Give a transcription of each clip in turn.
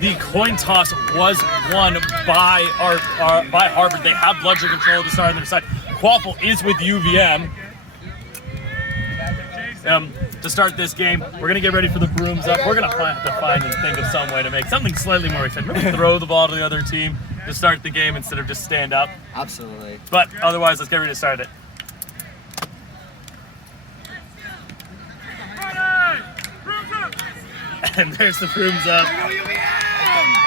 the coin toss was won by by Harvard. They have bludger control at the start of their side. Quaffle is with UVM. To start this game, we're going to get ready for the brooms up. We're going to have to find and think of some way to make something slightly more exciting. Maybe throw the ball to the other team to start the game instead of just stand up. Absolutely. But otherwise, let's get ready to start it. And there's the brooms up.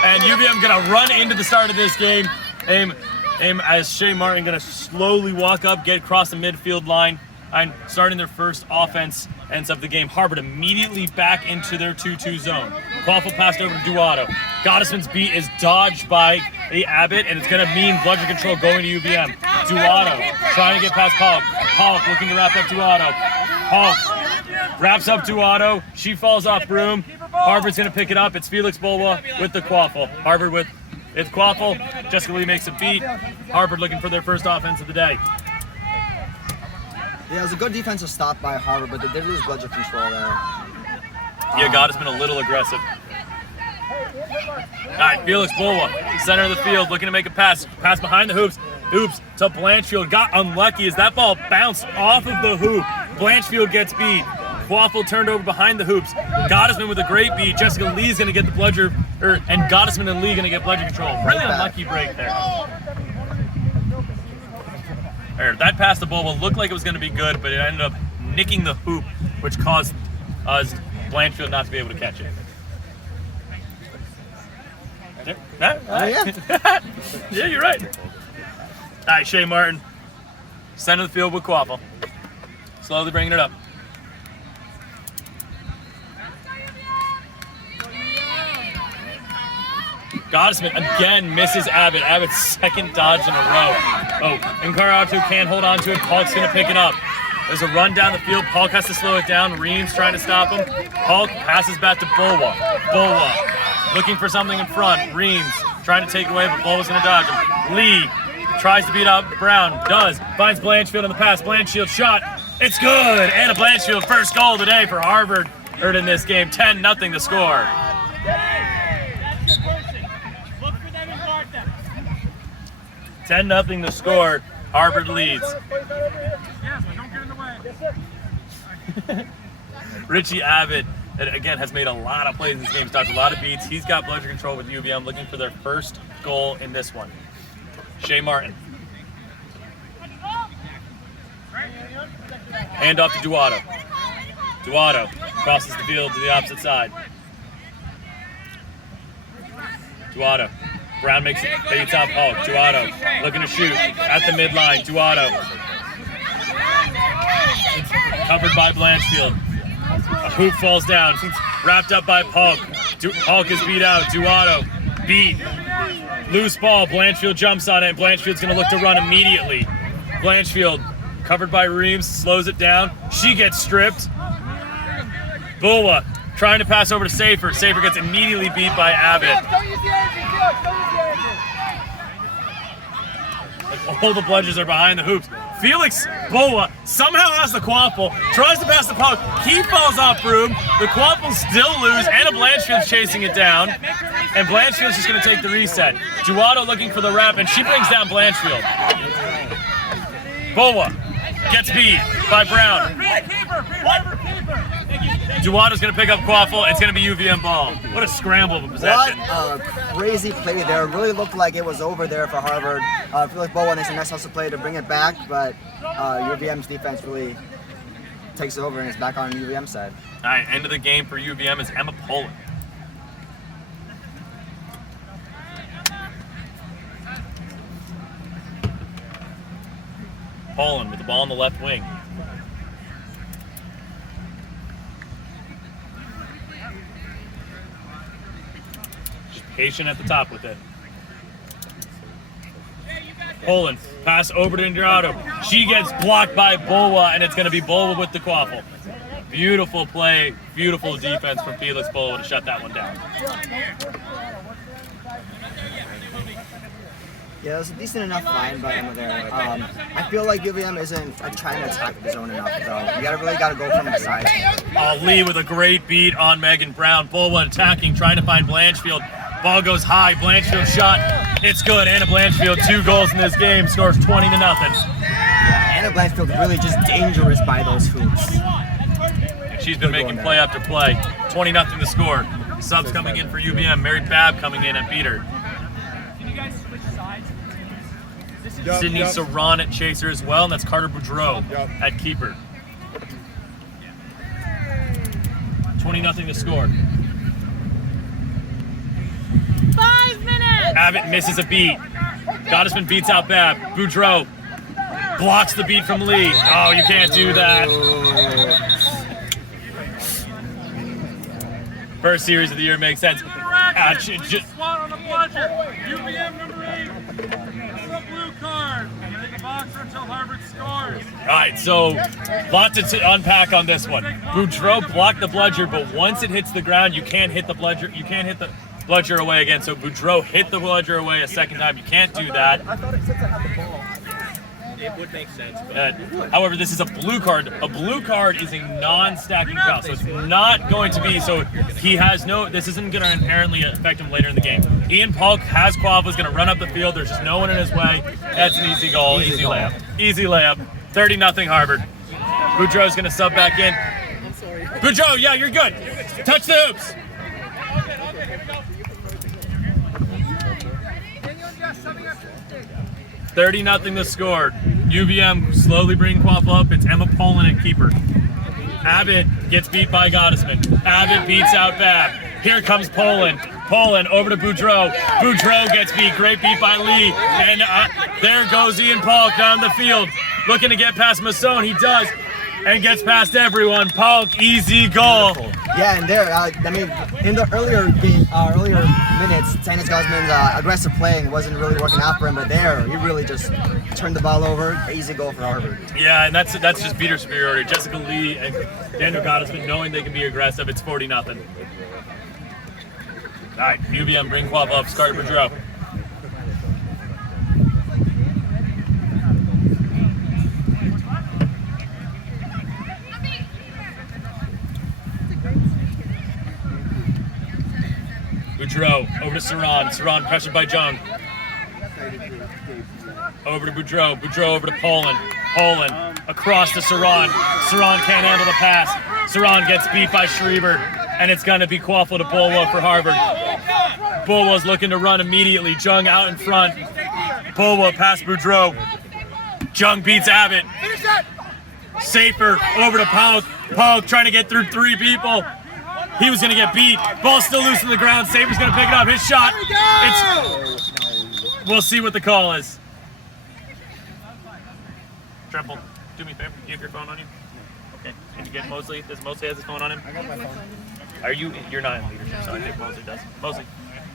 And UVM going to run into the start of this game. Aim as Shea Martin going to slowly walk up, get across the midfield line. And starting their first offense ends up the game. Harvard immediately back into their 2-2 zone. Quaffle passed over to Duato. Gottesman's beat is dodged by the Abbott, and it's going to mean bludger control going to UVM. Duato trying to get past Polk. Polk looking to wrap up Duato. Polk wraps up Duato. She falls off broom. Harvard's going to pick it up. It's Felix Bulwa with the Quaffle. Harvard with it's Quaffle. Jessica Lee makes a beat. Harvard looking for their first offense of the day. Yeah, it was a good defensive stop by Harvard, but they did lose bludger control there. Yeah, God has been a little aggressive. All right, Felix Bulwa, center of the field, looking to make a pass. Pass behind the hoops. Hoops to Blanchfield. Got unlucky as that ball bounced off of the hoop. Blanchfield gets beat. Quaffle turned over behind the hoops. Gottesman with a great beat. Jessica Lee's going to get the bludger, and Gottesman and Lee going to get bludger control. Really unlucky break there. That pass to Bulwa looked like it was going to be good, but it ended up nicking the hoop, which caused Blanchfield not to be able to catch it. Yeah. Yeah, you're right. All right, Shea Martin, center of the field with Quaffle. Slowly bringing it up. Gottesman again misses Abbott. Abbott's second dodge in a row. Oh, Incarnato can't hold on to it. Polk's going to pick it up. There's a run down the field. Polk has to slow it down. Reams trying to stop him. Polk passes back to Bulwa. Bulwa looking for something in front. Reams trying to take away, but Bulwa's going to dodge him. Lee tries to beat up Brown. Does. Finds Blanchfield on the pass. Blanchfield shot. It's good. Anna Blanchfield, first goal today for Harvard in this game. 10-0 the score. 10-0 the score. Harvard leads. Richie Abbott, again, has made a lot of plays in this game. He's dodged a lot of beats. He's got bludger control with UVM, looking for their first goal in this one. Shea Martin. Hand off to Duato. Duato crosses the field to the opposite side. Duato. Brown makes it, baits out Polk. Duato looking to shoot at the midline. Duato. It's covered by Blanchfield. A hoop falls down. Wrapped up by Polk. Polk is beat out. Duato beat. Loose ball. Blanchfield jumps on it. Blanchfield's going to look to run immediately. Blanchfield covered by Reams. Slows it down. She gets stripped. Bulwa trying to pass over to Safer. Safer gets immediately beat by Abbott. All the bludgers are behind the hoops. Felix Bulwa somehow has the Quaffle, tries to pass the Polk. He falls off broom. The Quaffle still lose. Anna Blanchfield's chasing it down. And Blanchfield's just going to take the reset. Duato looking for the wrap, and she brings down Blanchfield. Bulwa gets beat by Brown. Duato's going to pick up Quaffle. It's going to be UVM ball. What a scramble of a possession. What a crazy play there. It really looked like it was over there for Harvard. I feel like Bulwa makes a nice hustle play to bring it back, but UVM's defense really takes over and it's back on UVM side. All right, end of the game for UVM is Emma Poland. Poland with the ball on the left wing. Just patient at the top with it. Poland, pass over to Indrado. She gets blocked by Bulwa, and it's going to be Bulwa with the Quaffle. Beautiful play, beautiful defense from Felix Bulwa to shut that one down. Yeah, it was a decent enough line by Emma there. I feel like UVM isn't trying to attack the zone enough, though. You really got to go from the side. Lee with a great beat on Megan Brown. Bulwa attacking, trying to find Blanchfield. Ball goes high. Blanchfield shot. It's good. Anna Blanchfield, 2 goals in this game, scores 20-0. Anna Blanchfield really just dangerous by those hoops. And she's been making play after play. 20-0 to score. Subs coming in for UVM. Mary Babb coming in at beater. Sydney Saran at chaser as well, and that's Carter Boudreau at keeper. 20-0 to score. 5 minutes! Abbott misses a beat. Gottesman beats out Babb. Boudreau blocks the beat from Lee. Oh, you can't do that. First series of the year makes sense. Swat on the bludger. UVM number 8. This is a blue card. Take a boxer until Harvard scores. All right, so lots to unpack on this one. Boudreau blocked the bludger, but once it hits the ground, you can't hit the bludger. You can't hit the bludger away again. So Boudreau hit the bludger away a second time. You can't do that. I thought it said I had the ball. It would make sense. However, this is a blue card. A blue card is a non-stacking foul, so it's not going to be. So he has no. This isn't going to inherently affect him later in the game. Ian Polk has Quav, is going to run up the field. There's just no one in his way. That's an easy goal, easy layup, easy layup. 30-0 Harvard. Boudreau's going to sub back in. Boudreau, yeah, you're good. Touch the hoops. 30-0 the score. UVM slowly bringing Quaff up. It's Emma Poland at keeper. Abbott gets beat by Gottesman. Abbott beats out Babb. Here comes Poland. Poland over to Boudreau. Boudreau gets beat. Great beat by Lee. And there goes Ian Polk down the field. Looking to get past Masson. He does. And gets past everyone. Polk, easy goal. Yeah, and there, I mean, in the earlier minutes, Tannis Gosman's aggressive playing wasn't really working out for him, but there, he really just turned the ball over. Easy goal for Harvard. Yeah, and that's just beater superiority. Jessica Lee and Daniel Gottesman knowing they can be aggressive. It's 40-0. All right, UVM bring Quaff up. Carter Boudreau. Boudreau over to Saran. Saran pressured by Jung. Over to Boudreau. Boudreau over to Poland. Poland across to Saran. Saran can't handle the pass. Saran gets beat by Schreiber, and it's going to be Quaffle to Bulwa for Harvard. Bulwa's looking to run immediately. Jung out in front. Bulwa past Boudreau. Jung beats Abbott. Safer over to Pauk. Pauk trying to get through 3 people. He was going to get beat. Ball still loose on the ground. Saber's going to pick it up. His shot. We'll see what the call is. Trimble, do me a favor. Do you have your phone on you? Okay. Can you get Mosley? Does Mosley has his phone on him? I got my phone. You're not in leadership, so I think Mosley does. Mosley,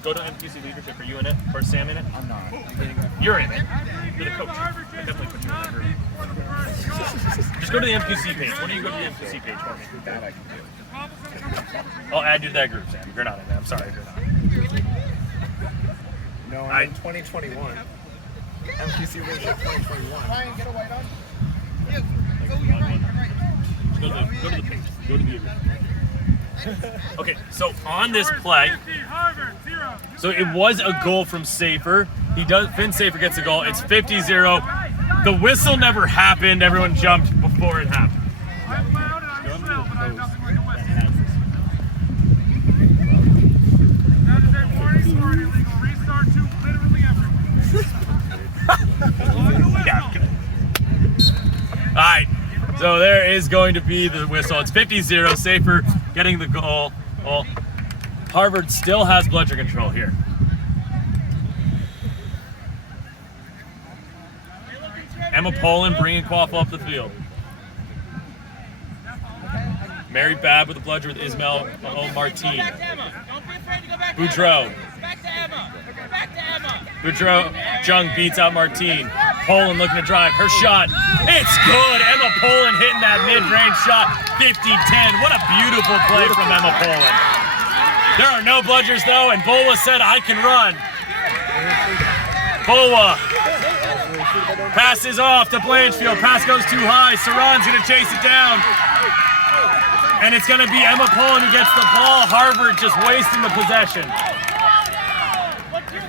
go to MQC leadership. Are you in it? Or Sam in it? I'm not. You're in it. You're the coach. I definitely put you in the group. Just go to the MQC page. Why don't you go to the MQC page for me? That I can do. I'll add you to that group, Sam. You're not in there. I'm sorry if you're not. No, I'm in 2021. MQC leadership 2021. Go to the page. Go to the original. Okay, so on this play, so it was a goal from Safer. Finn Safer gets a goal. It's 50-0. The whistle never happened. Everyone jumped before it happened. Yeah. All right, so there is going to be the whistle. It's 50-0. Safer getting the goal. Well, Harvard still has bludger control here. Emma Poland bringing Quaff off the field. Mary Babb with the bludger with Ismael Martin. Boudreau. Boudreau, Jung beats out Martin. Poland looking to drive. Her shot. It's good. Emma Poland hitting that mid-range shot. 50-10. What a beautiful play from Emma Poland. There are no bludgers though, and Bulwa said, I can run. Bulwa passes off to Blanchfield. Pass goes too high. Saran's going to chase it down. And it's going to be Emma Poland who gets the ball. Harvard just wasting the possession.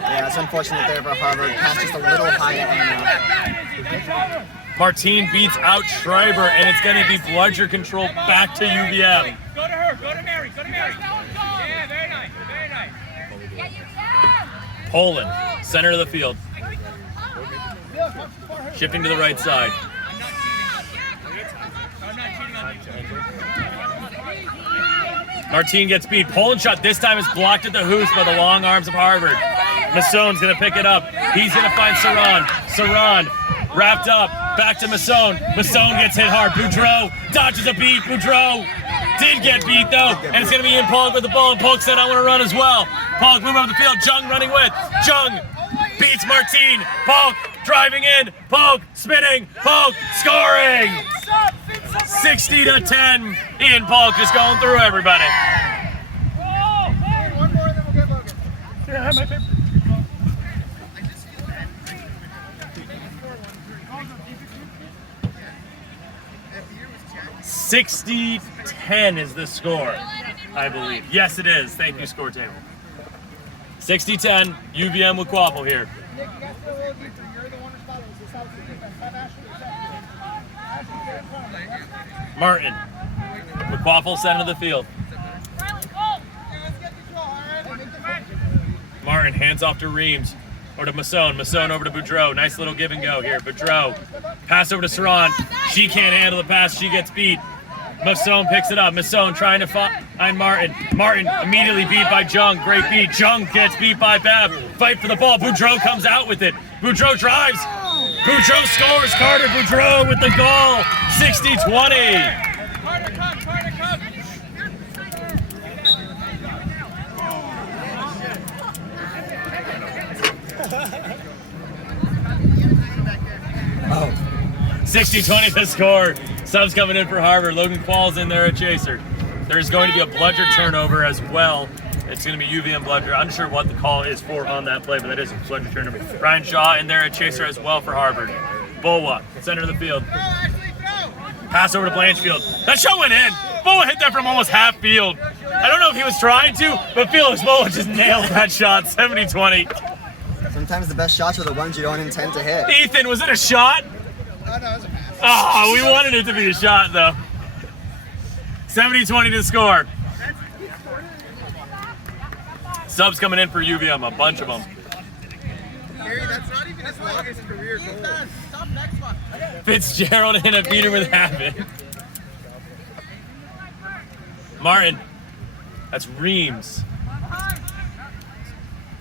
Yeah, it's unfortunate there for Harvard. Pass just a little high to Anna. Martine beats out Schreiber, and it's going to be bludger control back to UVM. Go to her. Go to Mary. Go to Mary. Yeah, very nice. Very nice. Poland, center of the field. Shifting to the right side. Martine gets beat. Poland shot this time is blocked at the hoops by the long arms of Harvard. Massone's going to pick it up. He's going to find Saran. Saran wrapped up. Back to Masson. Masson gets hit hard. Boudreau dodges a beat. Boudreau did get beat though. And it's going to be in Polk with the ball. And Polk said, I want to run as well. Polk moving up the field. Jung running with. Jung beats Martine. Polk driving in. Polk spinning. Polk scoring. 60-10. Ian Polk just going through everybody. One more, then we'll get Logan. Here, I have my paper. 60-10 is the score, I believe. Yes, it is. Thank you, score table. 60-10, UVM with Quaffle here. Nick, you guys go a little deeper. You're the one responsible. This is how it's the defense. Have Ashley get in front of him. Martin with Quaffle center of the field. Martin hands off to Reams or to Masson. Masson over to Boudreau. Nice little give and go here. Boudreau. Pass over to Saran. She can't handle the pass. She gets beat. Masson picks it up. Masson trying to find Martin. Martin immediately beat by Jung. Great beat. Jung gets beat by Bev. Fight for the ball. Boudreau comes out with it. Boudreau drives. Boudreau scores. Carter Boudreau with the goal. 60-20. Oh. 60-20 the score. Subs coming in for Harvard. Logan Qualls in there at Chaser. There's going to be a bludger turnover as well. It's going to be UVM bludger. Unsure what the call is for on that play, but that is a bludger turnover. Ryan Shaw in there at Chaser as well for Harvard. Boa, center of the field. Pass over to Blanchfield. That shot went in. Boa hit that from almost half field. I don't know if he was trying to, but Felix Boa just nailed that shot. 70-20. Sometimes the best shots are the ones you don't intend to hit. Ethan, was it a shot? No, it was a pass. Oh, we wanted it to be a shot, though. 70-20 to score. Subs coming in for UVM, a bunch of them. Gary, that's not even his longest career goal. Fitzgerald in a beater with Habit. Martin. That's Reams.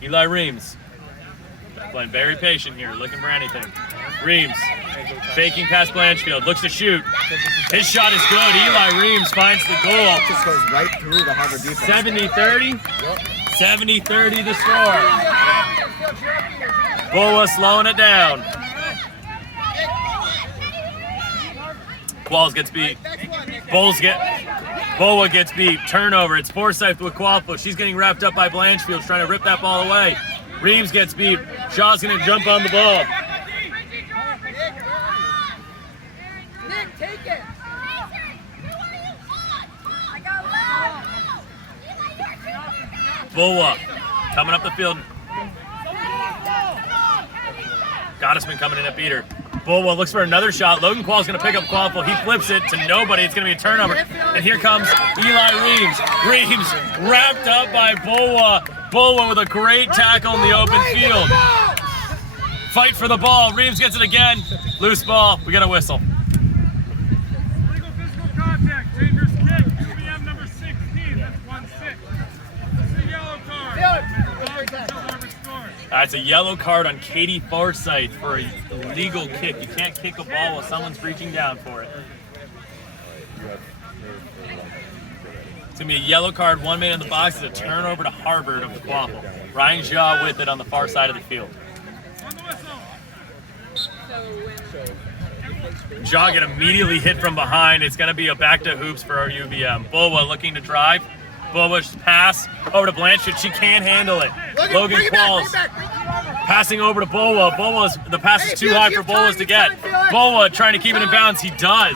Eli Reams. Playing very patient here, looking for anything. Reams. Faking past Blanchfield. Looks to shoot. His shot is good. Eli Reams finds the goal. Just goes right through the Harvard defense. 70-30. 70-30 the score. Boa slowing it down. Qualls gets beat. Boa gets beat. Turnover. It's Forsyth with Qualfo. She's getting wrapped up by Blanchfield, trying to rip that ball away. Reams gets beat. Shaw's going to jump on the ball. Nick, take it. Boa coming up the field. Gottesman coming in at beater. Boa looks for another shot. Logan Qual's going to pick up Qualfo. He flips it to nobody. It's going to be a turnover. And here comes Eli Reams. Reams wrapped up by Boa. Boa with a great tackle in the open field. Fight for the ball. Reams gets it again. Loose ball. We got a whistle. Legal physical contact. Dangerous kick. UVM number 16. That's 1-6. It's a yellow card. Harvard scores. It's a yellow card on Katie Forsyth for a illegal kick. You can't kick a ball while someone's reaching down for it. It's going to be a yellow card, one man in the box. It's a turnover to Harvard of the Quaffle. Ryan Shaw with it on the far side of the field. On the whistle. Shaw get immediately hit from behind. It's going to be a back to hoops for our UVM. Boa looking to drive. Boa's pass over to Blanchard. She can't handle it. Logan Qualls passing over to Boa. The pass is too high for Boas to get. Boa trying to keep it in bounds. He does.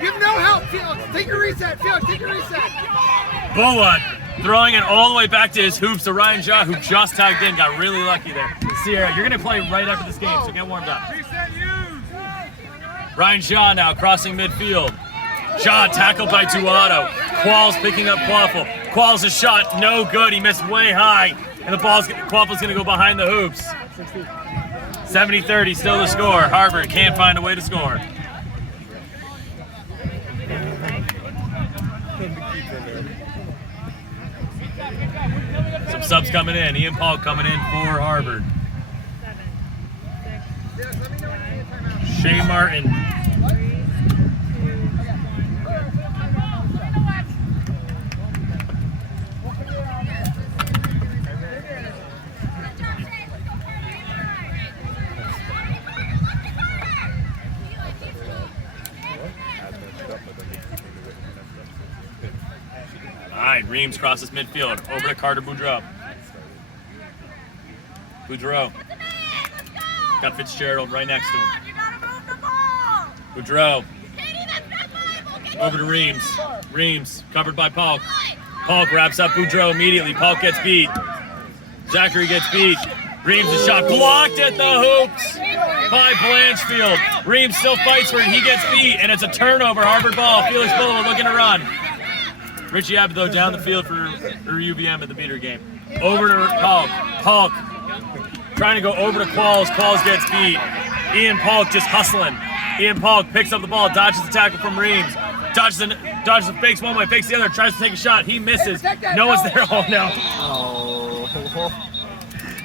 You have no help, Felix. Take your reset, Felix. Take your reset. Boa throwing it all the way back to his hoops to Ryan Shaw, who just tagged in, got really lucky there. Sierra, you're gonna play right after this game, so get warmed up. Ryan Shaw now crossing midfield. Shaw tackled by Duato. Qualls picking up Quaffle. Qualls' shot, no good. He missed way high, and Quaffle's gonna go behind the hoops. 70-30, still the score. Harvard can't find a way to score. Some subs coming in. Ian Paul coming in for Harvard. Shea Martin. All right, Reams crosses midfield. Over to Carter Boudreau. Boudreau. Got Fitzgerald right next to him. Boudreau. Over to Reams. Reams covered by Paul. Paul grabs up Boudreau immediately. Paul gets beat. Zachary gets beat. Reams' shot blocked at the hoops by Blanchfield. Reams still fights for it. He gets beat, and it's a turnover. Harvard ball. Felix Bullock looking to run. Richie Abbott, though, down the field for UVM at the beater game. Over to Polk. Polk trying to go over to Qualls. Qualls gets beat. Ian Polk just hustling. Ian Polk picks up the ball, dodges the tackle from Reams. Dodges a fakes one way, fakes the other, tries to take a shot. He misses. No one's there. Oh, no. Oh.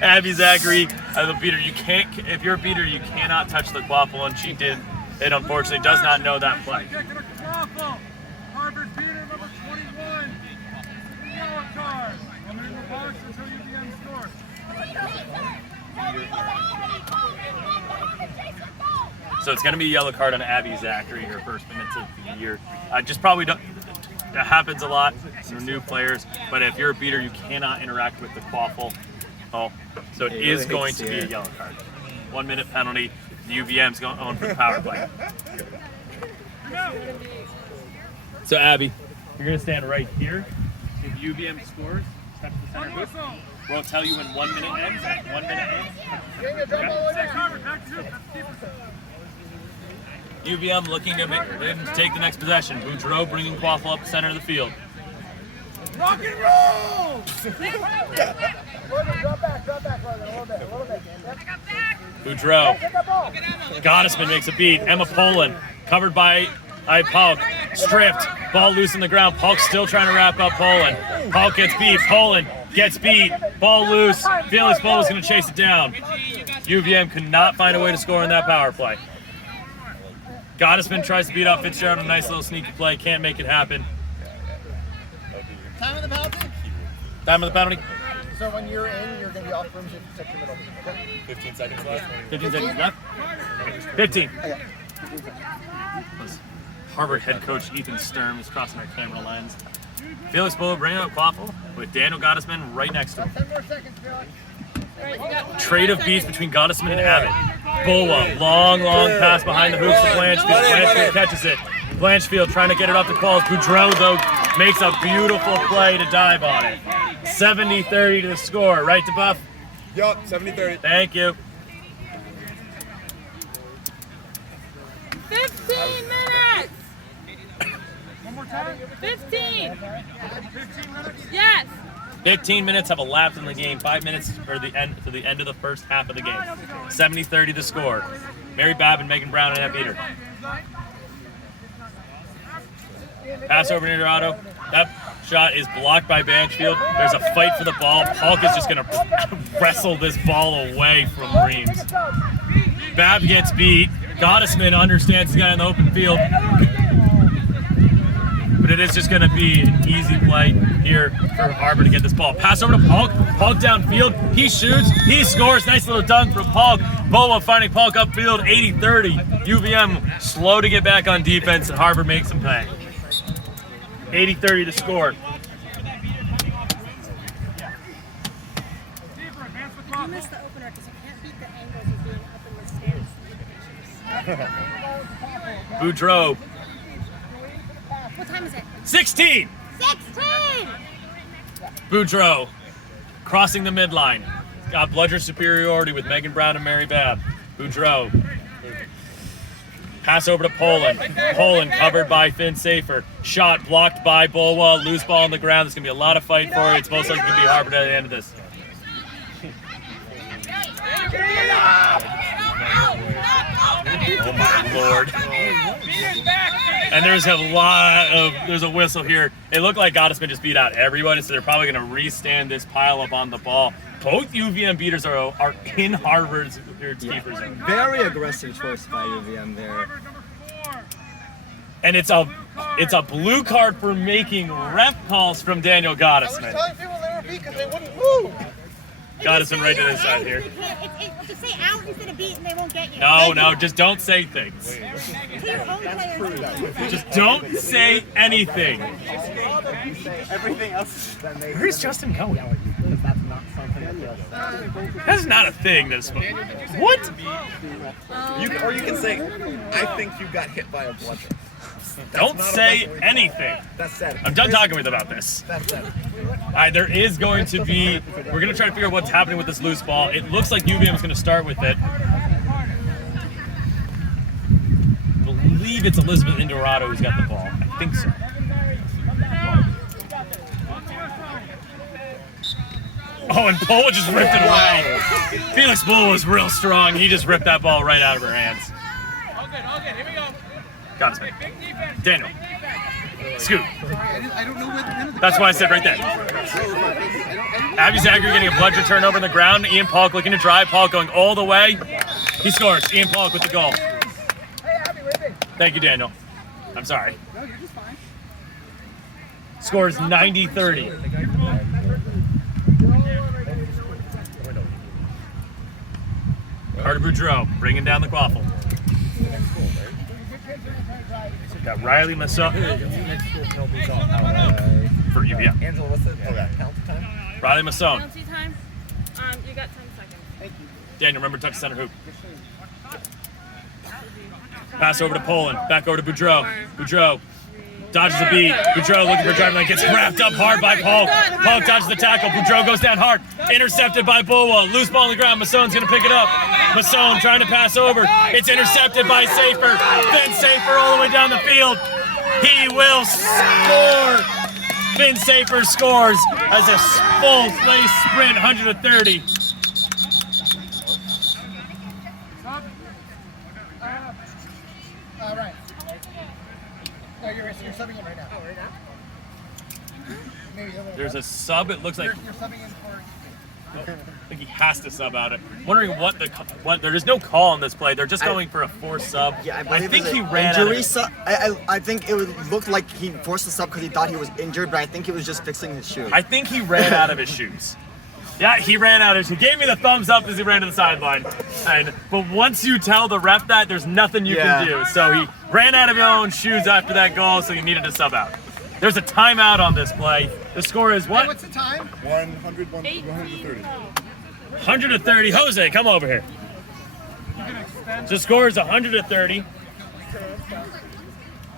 Abby Zachary, the beater. You can't, if you're a beater, you cannot touch the quaffle, and she did. It unfortunately does not know that play. Harvard beater number 21. Yellow card. Coming in the box until UVM scores. So it's going to be a yellow card on Abby Zachary, her first minutes of the year. Just probably don't. That happens a lot. Some new players, but if you're a beater, you cannot interact with the quaffle. Oh, so it is going to be a yellow card. 1 minute penalty. The UVM's going on for the power play. So Abby, you're gonna stand right here. If UVM scores, touch the center hoop. We'll tell you when 1 minute ends. 1 minute ends. UVM looking to take the next possession. Boudreau bringing Quaffle up the center of the field. Rock and roll! Drop back, brother, a little bit. Boudreau. Get the ball. Gottesman makes a beat. Emma Poland covered by Polk. Stripped. Ball loose on the ground. Polk's still trying to wrap up Poland. Polk gets beat. Poland gets beat. Ball loose. Felix Bull is going to chase it down. UVM could not find a way to score in that power play. Gottesman tries to beat up Fitzgerald. A nice little sneaky play. Can't make it happen. Time of the penalty? Time of the penalty. So when you're in, you're going to be off rooms if you check your middle. Okay? 15 seconds left. 15 seconds left. 15. Okay. Harvard head coach Ethan Sturm is crossing our camera lens. Felix Bull bringing up Quaffle with Daniel Gottesman right next to him. 10 more seconds, Felix. Trade of beats between Gottesman and Abbott. Boa, long pass behind the hoops to Blanchfield. Blanchfield catches it. Blanchfield trying to get it up to Qualls. Boudreau, though, makes a beautiful play to dive on it. 70-30 to the score. Right to Buff? Yup, 70-30. Thank you. 15 minutes. One more time. 15. 15 minutes. Yes. 15 minutes have elapsed in the game. 5 minutes for the end to the end of the first half of the game. 70-30 to score. Mary Babb and Megan Brown in that beater. Pass over to Dorado. That shot is blocked by Banchfield. There's a fight for the ball. Polk is just going to wrestle this ball away from Reams. Babb gets beat. Gottesman understands he's got in the open field. But it is just going to be an easy play here for Harvard to get this ball. Pass over to Polk. Polk downfield. He shoots. He scores. Nice little dunk from Polk. Boa finding Polk upfield. 80-30. UVM slow to get back on defense, and Harvard makes them pay. 80-30 to score. You missed the opener because you can't beat the angles of being up in the stands. Boudreau. What time is it? 16. 16. Boudreaux crossing the midline. Got bludger superiority with Megan Brown and Mary Babb. Boudreaux. Pass over to Poland. Poland covered by Finn Safer. Shot blocked by Bulwa. Loose ball on the ground. There's going to be a lot of fight for it. It's most likely going to be Harvard at the end of this. Oh my Lord. And there's a whistle here. It looked like Gottesman just beat out everybody, so they're probably going to restand this pile up on the ball. Both UVM beaters are in Harvard's keeper zone. Very aggressive choice by UVM there. And it's a blue card for making ref calls from Daniel Gottesman. telling people they were beat because they wouldn't move. Gottesman right to this side here. Just say out instead of beat and they won't get you. No, just don't say things. To your own players. Just don't say anything. Everything else. Where's Justin going? That's not a thing. What? Or you can say, I think you got hit by a bludger. Don't say anything. That's said. I'm done talking with about this. That's said. There is going to be. We're going to try to figure out what's happening with this loose ball. It looks like UVM is going to start with it. I believe it's Elizabeth Indorado who's got the ball. I think so. Oh, and Pola just ripped it away. Felix Bull was real strong. He just ripped that ball right out of her hands. All good. Here we go. Got us, man. Daniel. Scoot. I don't know where the That's why I said right there. Abby Zachary getting a bludger turnover on the ground. Ian Polk looking to drive. Polk going all the way. He scores. Ian Polk with the goal. Thank you, Daniel. I'm sorry. No, you're just fine. Scores 90-30. Carter Boudreaux bringing down the quaffle. Got Riley Masson for UVM. Angela, what's the penalty time? Riley Masson. Penalty time. You got 10 seconds. Daniel, remember to touch the center hoop. Pass over to Poland. Back over to Boudreaux. Boudreaux dodges a beat. Boudreaux looking for a driving lane. Gets wrapped up hard by Polk. Polk dodges the tackle. Boudreaux goes down hard. Intercepted by Bulwa. Loose ball on the ground. Masson's going to pick it up. Masson trying to pass over. It's intercepted by Safer. Finn Safer all the way down the field. He will score. Finn Safer scores as a full place sprint, 130. Right. No, you're subbing in right now. Oh, right now? Maybe a little There's a sub. It looks like You're subbing in for... I think he has to sub out it. Wondering what there is no call on this play. They're just going for a forced sub. Yeah, I think he ran out injury of sub. I think it looked like he forced the sub because he thought he was injured, but I think he was just fixing his shoe. I think he ran out of his shoes. Yeah, he ran out of his shoes. He gave me the thumbs up as he ran to the sideline. But once you tell the ref that, there's nothing you can do. So he ran out of his own shoes after that goal, so he needed to sub out. There's a timeout on this play. The score is what? What's the time? 130. 130. Jose, come over here. So the score is 130.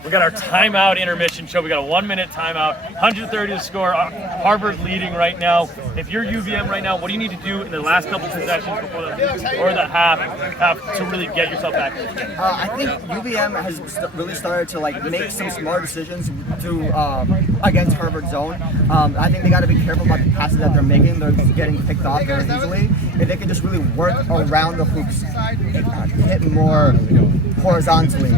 We got our timeout intermission show. We got a 1 minute timeout. 130 to score. Harvard leading right now. If you're UVM right now, what do you need to do in the last couple possessions before the half to really get yourself back in the game? I think UVM has really started to make some smart decisions to against Harvard zone. I think they got to be careful about the passes that they're making. They're getting picked off very easily. If they can just really work around the hoops, hit more horizontally,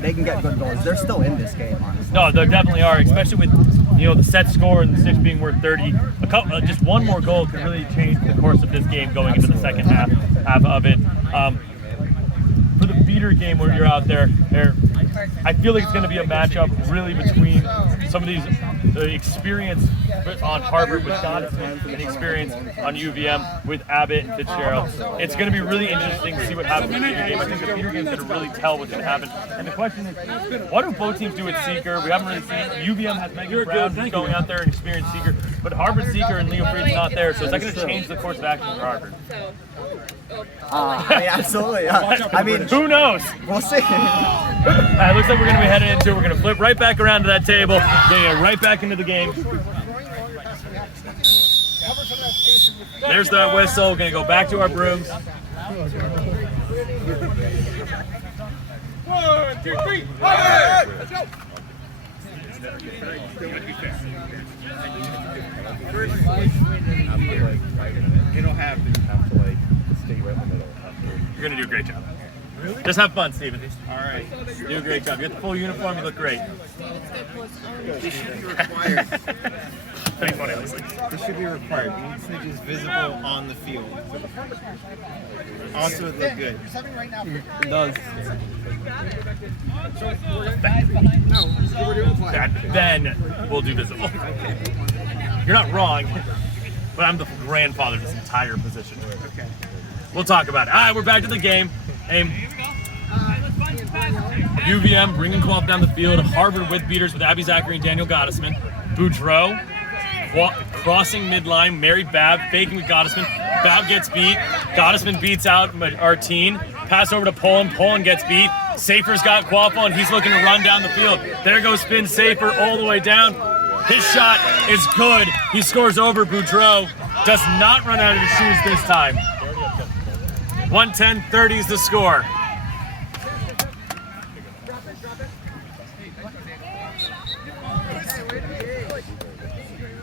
they can get good goals. They're still in this game, honestly. No, they definitely are, especially with the set score and the six being worth 30. Just one more goal could really change the course of this game going into the second half of it. For the beater game where you're out there, I feel like it's going to be a matchup really between some of these experience on Harvard with Gottesman and experience on UVM with Abbott and Fitzgerald. It's going to be really interesting to see what happens in the beater game. I think the beater game is going to really tell what's going to happen. And the question is, what do both teams do with Seeker? We haven't really seen. UVM has Megan Brown who's going out there and experienced Seeker, but Harvard Seeker and Leo Freed's not there, so is that going to change the course of action for Harvard? Absolutely. Who knows? We'll see. It looks like we're going to be heading into it. We're going to flip right back around to that table, getting it right back into the game. Cover some of that space in your There's the whistle. We're gonna go back to our brooms. 1, 2, 3. Let's go. You don't have to like stay right in the middle. You're gonna do a great job. Just have fun, Steven. All right. You do a great job. You got the full uniform. You look great. This should be required. Pretty funny, honestly. This should be required. We need snitches visible on the field. Also, it look good. You're subbing right now. It does. That then we'll do visible. You're not wrong, but I'm the grandfather of this entire position. Okay. We'll talk about it. All right, we're back to the game. UVM bringing Quaff down the field. Harvard with beaters with Abby Zachary and Daniel Gottesman. Boudreaux crossing midline. Mary Babb faking with Gottesman. Babb gets beat. Gottesman beats out Martine. Pass over to Poland. Poland gets beat. Safer's got Quaff on. He's looking to run down the field. There goes Spin Safer all the way down. His shot is good. He scores over Boudreaux. Does not run out of his shoes this time. 110-30 is the score.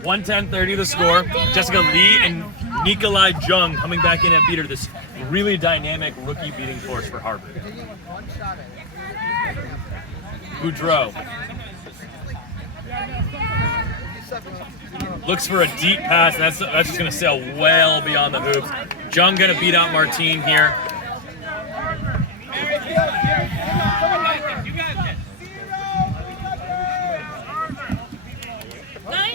$110-30 the score. Jessica Lee and Nikolai Jung coming back in at beater. This really dynamic rookie beating force for Harvard. Boudreaux looks for a deep pass. That's just going to sail well beyond the hoops. Jung going to beat out Martine here.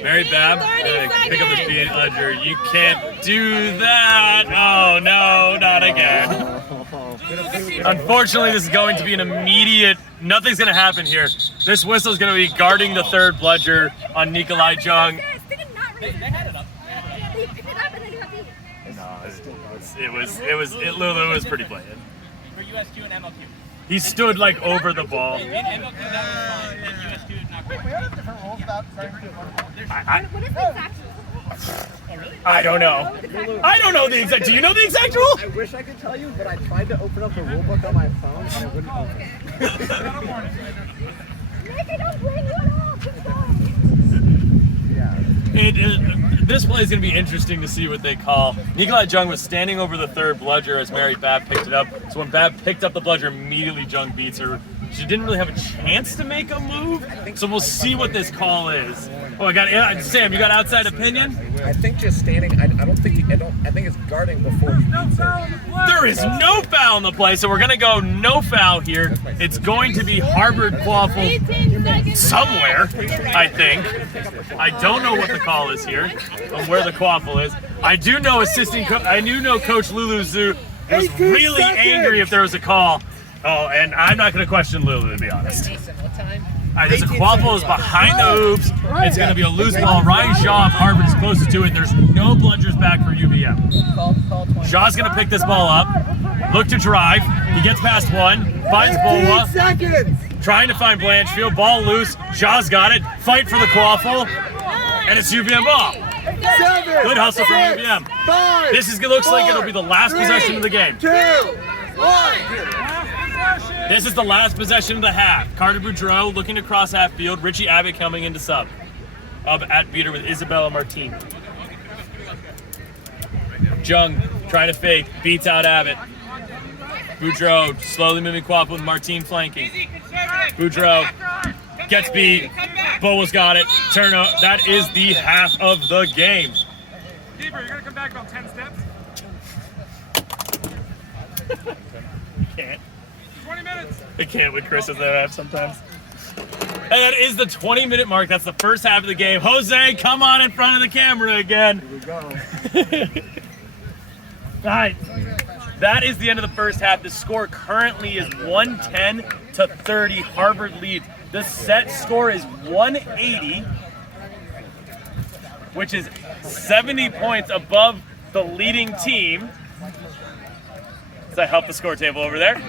Mary Babb going to pick up the speed ledger. You can't do that. Oh no, not again. Unfortunately, this is going to be an immediate. Nothing's going to happen here. This whistle is going to be guarding the third bludger on Nikolai Jung. They had it up. They picked it up and then you got beat. Lulu was pretty blatant. For USQ and MLQ. He stood like over the ball. In MLQ, that was fine. In USQ, not great. We have different rules about starting to What is the exact rule? I don't know. I don't know the exact. Do you know the exact rule? I wish I could tell you, but I tried to open up the rule book on my phone and it wouldn't open. Nick, I don't blame you at all. Keep going. This play is going to be interesting to see what they call. Nikolai Jung was standing over the third bludger as Mary Babb picked it up. So when Babb picked up the bludger, immediately Jung beats her. She didn't really have a chance to make a move. So we'll see what this call is. Oh, Sam, you got outside opinion? I think just standing. I think it's guarding before he beats it. There is no foul in the play, so we're going to go no foul here. It's going to be Harvard Quaffle 18 seconds. somewhere, I think. I don't know what the call is here, or where the Quaffle is. I do know Coach Lulu Zhu was really angry if there was a call. Oh, and I'm not going to question Lulu, to be honest. All right, there's a Quaffle is behind the hoops. It's going to be a loose ball. Ryan Shaw of Harvard is closest to it. There's no bludgers back for UVM. Shaw's going to pick this ball up. Look to drive. He gets past one. Finds Bola. Trying to find Blanchfield. Ball loose. Shaw's got it. Fight for the Quaffle. And it's UVM ball. Good hustle from UVM. This looks like it'll be the last possession of the game. This is the last possession of the half. Carter Boudreaux looking to cross half field. Richie Abbott coming into sub. Up at beater with Isabella Martine. Jung trying to fake. Beats out Abbott. Boudreaux slowly moving Quaffle with Martine flanking. Boudreaux gets beat. Boa's got it. Turnout. That is the half of the game. Keeper, you're going to come back about 10 steps. Can't. 20 minutes. I can't with Chris as that half sometimes. And that is the 20-minute mark. That's the first half of the game. Jose, come on in front of the camera again. Here we go. All right. That is the end of the first half. The score currently is 110-30. Harvard leads. The set score is 180, which is 70 points above the leading team. Does that help the score table over there?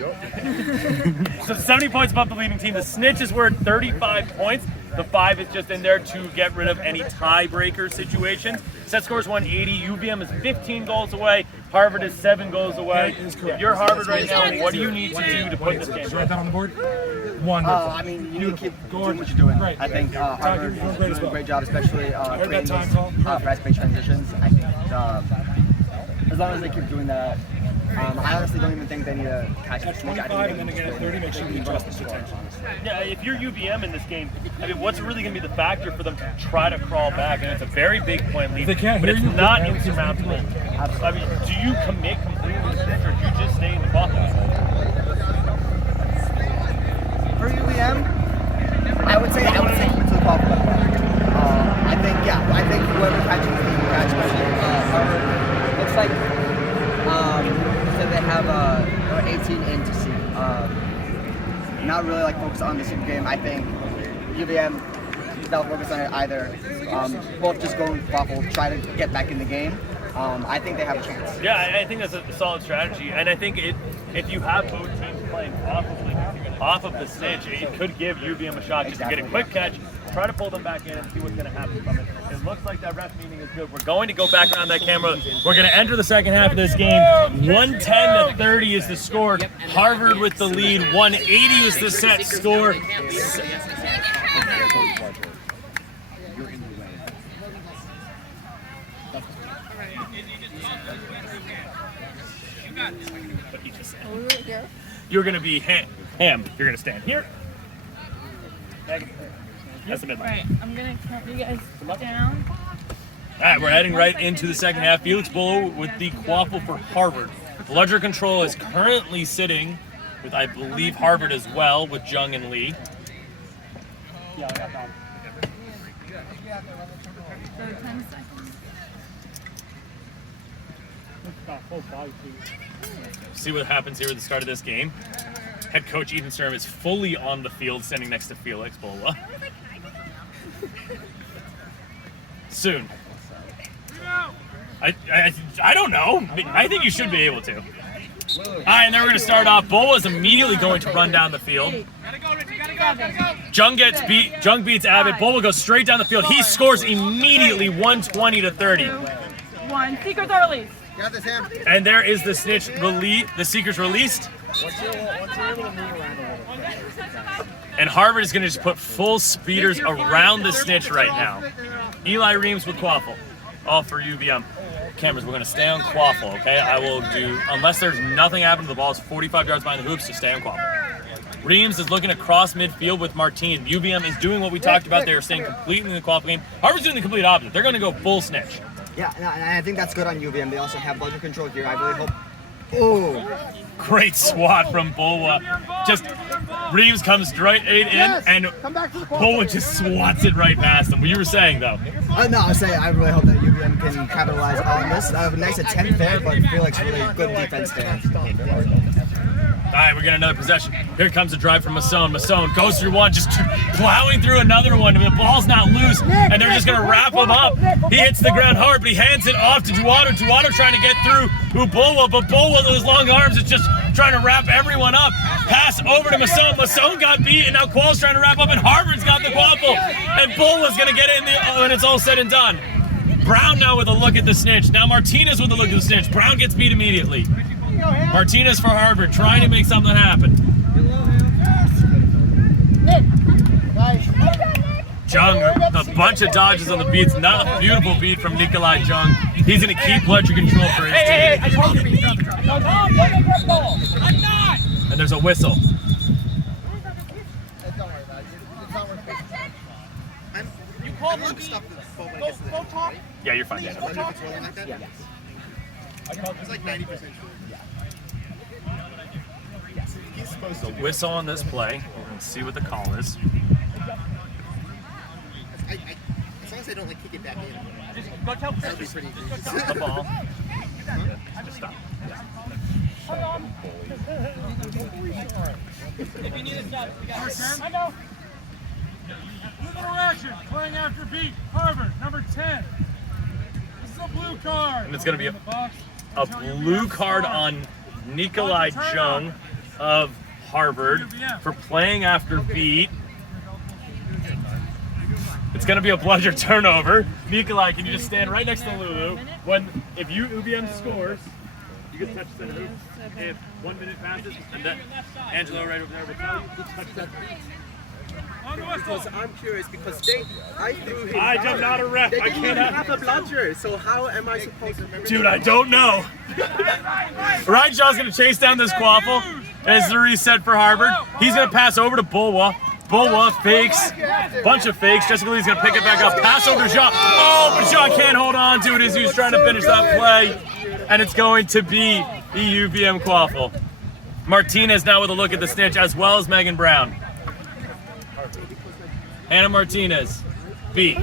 So 70 points above the leading team. The Snitches were at 35 points. The 5 is just in there to get rid of any tiebreaker situations. Set score is 180. UVM is 15 goals away. Harvard is 7 goals away. If you're Harvard right now, what do you need to do to put this game? Write that on the board. Wonderful. I mean, you need to keep doing what you're doing. I think Harvard is doing a great job, especially creating those fast-paced transitions. I think as long as they keep doing that, I honestly don't even think they need to catch the snake. 25 and then again at 30, make sure you adjust the attention. Yeah, if you're UVM in this game, I mean, what's really going to be the factor for them to try to crawl back? And it's a very big point lead, They can't but hear it's you. not insurmountable. I mean, do you commit completely to this, or do you just stay in the bottom? For UVM, I would say keep it to the ball. I think whoever catches the catch, especially Harvard, looks like so they have 18 in to see. Not really like focused on the super game. I think UVM they'll focus on it either. Both just go and waffle, try to get back in the game. I think they have a chance. Yeah, I think that's a solid strategy, and I think if you have both teams playing off of the snitch, it could give UVM a shot just to get a quick catch, try to pull them back in and see what's going to happen from it. It looks like that ref meeting is good. We're going to go back around that camera. We're going to enter the second half of this game. 110-30 is the score. Harvard with the lead. 180 is the set score. You're going to be ham. You're going to stand here. That's the midline. Right, I'm gonna count you guys down. All right, we're heading right into the second half. Felix Bull with the quaffle for Harvard. Bludger Control is currently sitting with, I believe, Harvard as well, with Jung and Lee. So 10 seconds. See what happens here at the start of this game. Head coach Ethan Sturm is fully on the field, standing next to Felix Bola. Soon. I don't know. I think you should be able to. All right, and then we're going to start off. Bola is immediately going to run down the field. Jung beats Abbott. Bola goes straight down the field. He scores immediately, 120-30. 1. Secrets are released. And there is the snitch release. The Seekers released. And Harvard is going to just put full speeders around the snitch right now. Eli Reams with Quaffle. All for UVM. Cameras, we're going to stay on Quaffle, okay? I will do, unless there's nothing happening, the ball is 45 yards behind the hoops, just stay on Quaffle. Reams is looking across midfield with Martin. UVM is doing what we talked about. They are staying completely in the Quaffle game. Harvard's doing the complete opposite. They're going to go full snitch. Yeah, and I think that's good on UVM. They also have budget control here. I really hope. Oh, Great swat from Bulwa. Just Reeves comes right in and Bulwa just swats it right past him. What you were saying though? no, I was saying I really hope that UVM can capitalize on this. Nice attempt there, but Felix really good defense there. All right, we get another possession. Here comes a drive from Masson. Masson goes through one, just plowing through another one. The ball's not loose, and they're just going to wrap him up. He hits the ground hard, but he hands it off to Duato. Duato trying to get through Bulwa, but Bulwa with his long arms is just trying to wrap everyone up. Pass over to Masson. Masson got beat, and now Qual's trying to wrap up, and Harvard's got the quaffle. And Bulwa's going to get it when it's all said and done. Brown now with a look at the snitch. Now Martinez with a look at the snitch. Brown gets beat immediately. Martinez for Harvard, trying to make something happen. Jung, a bunch of dodges on the beats. Not a beautiful beat from Nikolai Jung. He's going to keep Bludger control for his team. I'm not! And there's a whistle. You called I'm me. stop the ball when it Go, gets to the go talk. Yeah, you're fine, If Daniel. it's rolling like that? Yes. It's like 90% sure. He's supposed to. Whistle on this play. Let's see what the call is. As long as they don't like kick it back in, Just go tell that would be Chris. pretty The ball. Just stop. If you need a shot, we got it. I know. Little action, playing after beat. Harvard, number 10. This is a blue card. And it's going to be In the box. a blue card on Nikolai Jung of Harvard for playing after beat. It's going to be a bludger turnover. Nikolai, can you just stand right next to Lulu? If UVM scores, you can touch center hoop. If 1 minute passes, and then Angelo right over there will tell you to touch that. Because I'm curious because I threw him. I am not a ref. They I didn't even cannot. have a bludger, so how am I supposed to? Dude, I don't know. Ryan Shaw's going to chase down this quaffle. It's the reset for Harvard. He's going to pass over to Bulwa. Bulwa fakes. Bunch of fakes. Jessica Lee's going to pick it back up. Pass over to Shaw. Oh, but Shaw can't hold on to it as he was trying to finish that play. And it's going to be the UVM quaffle. Martinez now with a look at the snitch, as well as Megan Brown. Hannah Martinez, beat.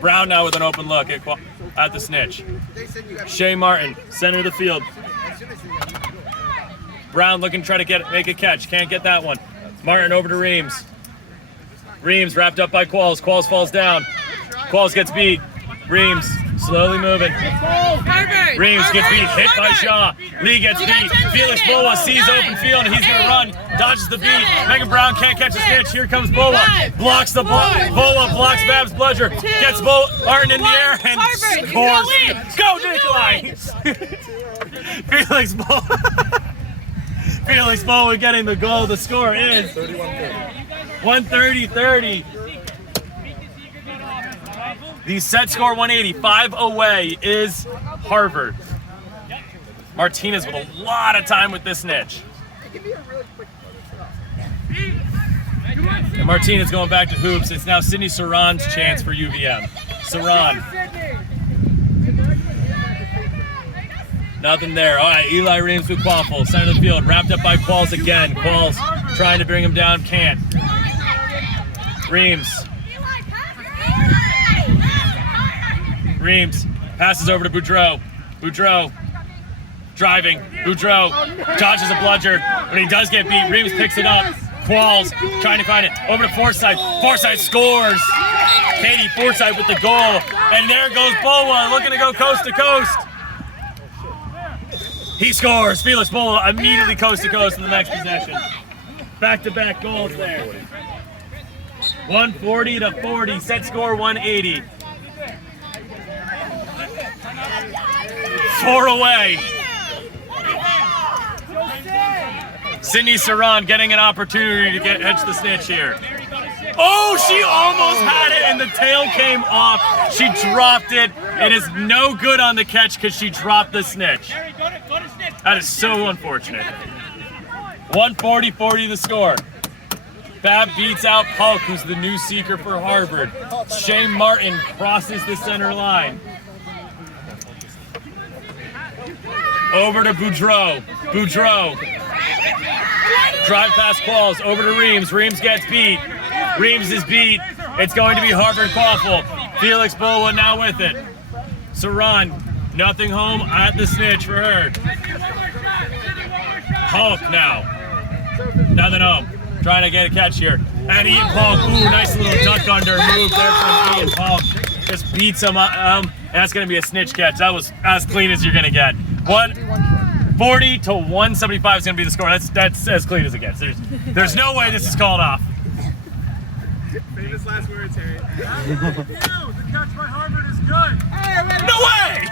Brown now with an open look at the snitch. Shea Martin, center of the field. Brown looking to try to make a catch, can't get that one. Martin over to Reams. Reams wrapped up by Qualls. Qualls falls down. Qualls gets beat. Reams slowly moving. Reams gets beat, hit by Shaw. Lee gets beat. Felix Boa sees open field and he's going to run. Dodges the beat. Megan Brown can't catch a snitch. Here comes Boa. Blocks the ball. Boa blocks Babs Bludger. Gets Martin in the air and scores. Go Nikolai! Felix Boa. Felix Boa getting the goal. The score is 130-30. The set score 180, 5 away is Harvard. Martinez with a lot of time with this snitch. And Martinez going back to hoops. It's now Sydney Saran's chance for UVM. Saran. Nothing there. All right, Eli Reams with Quaffle. Center of the field, wrapped up by Qualls again. Qualls trying to bring him down, can't. Reams. Reams passes over to Boudreau. Boudreau driving. Boudreau dodges a bludger. When he does get beat, Reams picks it up. Qualls trying to find it. Over to Forsythe. Forsythe scores. Katie Forsythe with the goal. And there goes Boa looking to go coast to coast. He scores. Felix Boa immediately coast to coast in the next possession. Back-to-back goals there. 140-40. Set score 180. 4 away. Sydney Saran getting an opportunity to catch the snitch here. Oh, she almost had it and the tail came off. She dropped it. It is no good on the catch because she dropped the snitch. That is so unfortunate. 140-40 the score. Fab beats out Polk, who's the new seeker for Harvard. Shea Martin crosses the center line. Over to Boudreau. Boudreau. Drive past Qualls. Over to Reams. Reams gets beat. Reams is beat. It's going to be Harvard Quaffle. Felix Boa now with it. Saran. Nothing home at the snitch for her. Hulk now. Nothing home. Trying to get a catch here. And Ian Polk. Ooh, nice little duck under move there from Ian Polk. Just beats him up. And that's going to be a snitch catch. That was as clean as you're going to get. 140 to 175 is going to be the score. That's as clean as it gets. There's no way this is called off. Famous last words, Harry. The catch by Harvard is good. No way!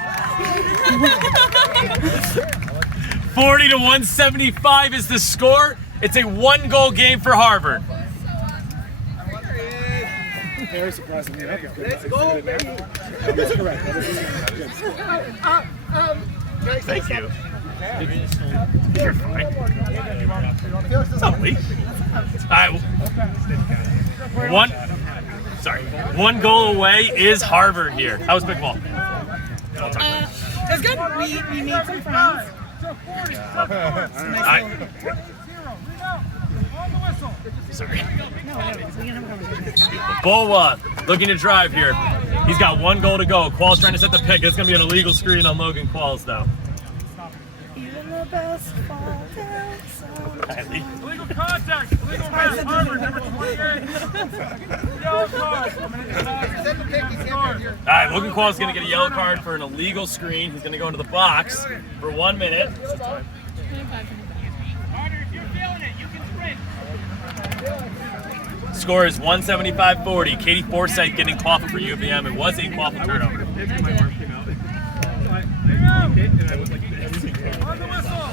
40 to 175 is the score. It's a 1-goal game for Harvard. Very surprising. Let's go, baby. That's correct. Thank you. You're fine. Sorry. All right. 1 goal away is Harvard here. How was pickleball? It's good. We made some friends. Sorry. Boa looking to drive here. He's got 1 goal to go. Qualls trying to set the pick. It's going to be an illegal screen on Logan Qualls, though. Even the best fall down. Illegal contact. Illegal pass. Harvard, number 28. Yellow card. All right, Logan Qualls is going to get a yellow card for an illegal screen. He's going to go into the box for 1 minute. Harder, if you're feeling it, you can sprint. Score is 175-40. Katie Forsyth getting quaffle for UVM. It was a quaffle turnover. On the whistle.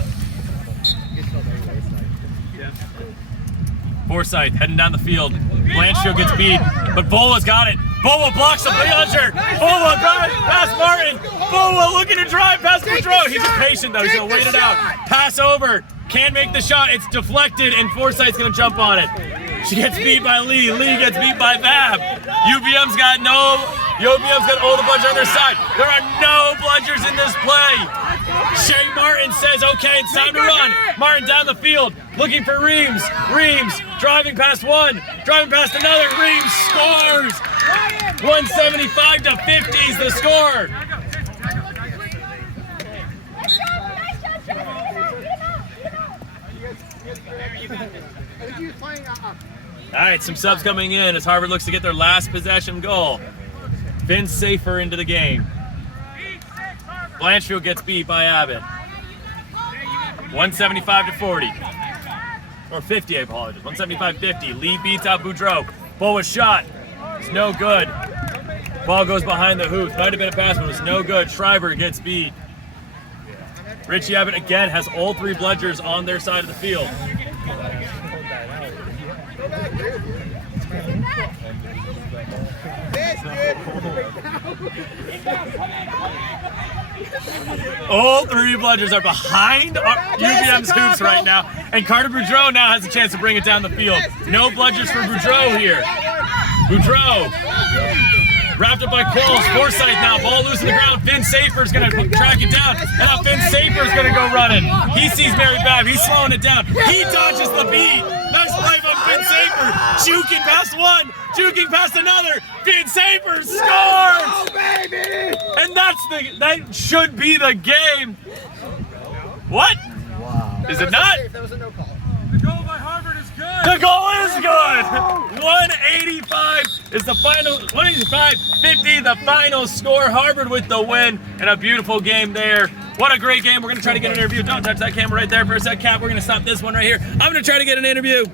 Forsyth heading down the field. Blanchfield gets beat, but Bola's got it. Bola blocks the plunger. Bola drives past Martin. Bola looking to drive past Boudreaux. He's impatient though. He's gonna wait it out. Pass over. Can't make the shot. It's deflected, and Forsyth's gonna jump on it. She gets beat by Lee. Lee gets beat by Bab. UVM's got all the bludgers on their side. There are no bludgers in this play. Shay Martin says, okay, it's time to run. Martin down the field, looking for Reams. Reams driving past one, driving past another. Reams scores. 175-50 is the score. All right, some subs coming in as Harvard looks to get their last possession goal. Finn Safer into the game. Blanchfield gets beat by Abbott. 175-40. Or 50, I apologize. 175-50. Lee beats out Boudreaux. Boa's shot. It's no good. Ball goes behind the hoops. Might have been a pass, but it was no good. Schreiber gets beat. Richie Abbott again has all three bludgers on their side of the field. All three bludgers are behind UVM's hoops right now, and Carter Boudreaux now has a chance to bring it down the field. No bludgers for Boudreaux here. Boudreaux wrapped up by Qualls. Forsyth now, ball loose on the ground. Finn Safer's gonna track it down, and now Finn Safer's gonna go running. He sees Mary Babb, he's slowing it down. He dodges the beat. Nice play from Finn Safer. Juking past one, juking past another. Finn Safer scores! Oh, baby! And that should be the game. What? Wow. Is it not? That was a no call. The goal by Harvard is good. The goal is good. 185 is the final. 185-50, the final score. Harvard with the win, and a beautiful game there. What a great game. We're gonna try to get an interview. Don't touch that camera right there for a sec, Cap. We're gonna stop this one right here. I'm gonna try to get an interview.